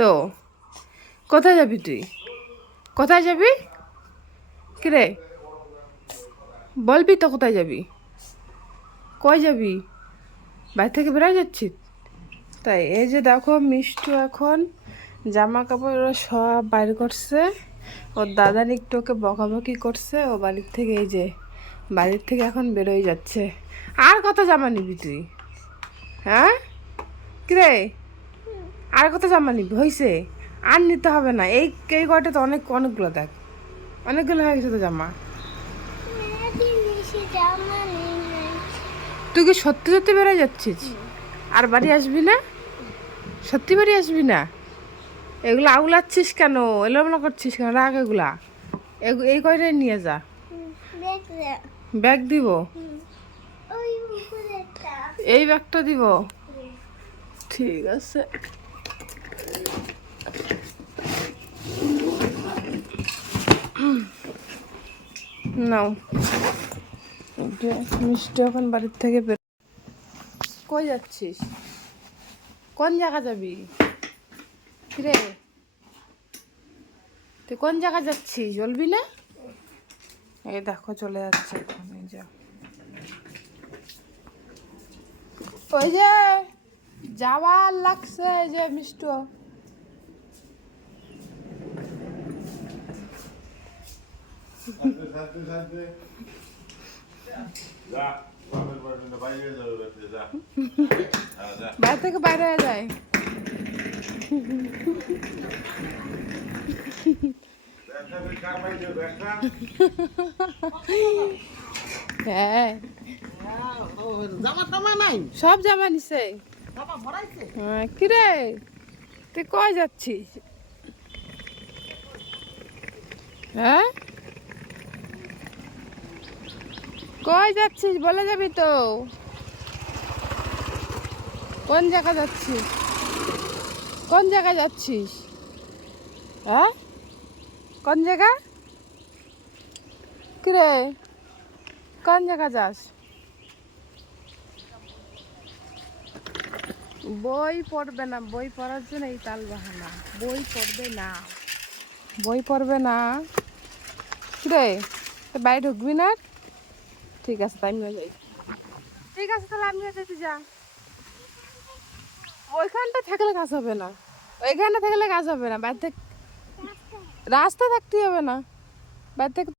তো? কোথায় যাবি তুই? কোথায় যাবি? কিরে? বলবি তো কোথায় যাবি? কয় যাবি? বাইরে থেকে বেরোয় যাচ্ছি তাই এই যে দেখো মিষ্টু এখন জামা কাপড় ওরা সব বাইর করছে। ওর দাদার একটু ওকে বকাবকি করছে, ও বাড়ির থেকে এই যে বাড়ির থেকে এখন বেরোয় যাচ্ছে। আর কত জামা নিবি তুই? হ্যাঁ? কিরে? আর কত জামা নিবি হয়েছে আর নিতে হবে না। এই এই কয়টা তো অনেক অনেকগুলো দেখ। অনেকগুলো হয়ে গেছে তো জামা। তুই কি সত্যি সত্যি বেরোয় যাচ্ছিস? আর বাড়ি আসবি না? সত্যি বাড়ি আসবি না? এগুলো আউলাচ্ছিস কেন? এলোমেলো করছিস কেন? রাখ এগুলা। এগু- এই কয়টাই নিয়ে যা। ব্যাগ দিব। এই ব্যাগটা দিব। ঠিক আছে। নাও। মিষ্টি এখন বাড়ির থেকে বের কই যাচ্ছিস? কোন জায়গা যাবি? কিরে? তুই কোন জায়গা যাচ্ছিস? বলবি না? এই দেখো, চলে যাচ্ছে ওই যে, যাওয়ার লাগছে, এই যে মিষ্টু। বাইরে থেকে বাইরে যায়। হ্যাঁ। সব জামা নিছে। হ্যাঁ, কিরে তুই কয় যাচ্ছিস? হ্যাঁ? কই যাচ্ছিস? বলে যাবি তো। কোন জায়গা যাচ্ছিস? কোন জায়গা যাচ্ছিস? হ্যাঁ? কোন জায়গা? কিরে? কোন জায়গা যাস? বই পড়বে না। বই পড়ার জন্য এই তাল বাহানা। বই পড়বে না। বই পড়বে না। রে তো বাইরে ঢুকবি না? ঠিক আছে, তাই আমিও যাই। ঠিক আছে, তাহলে আমি যেতে যা ওইখানটা থাকলে কাজ হবে না। ওইখানটা থাকলে কাজ হবে না। বাইরে থেকে রাস্তা থাকতে হবে না। থেকে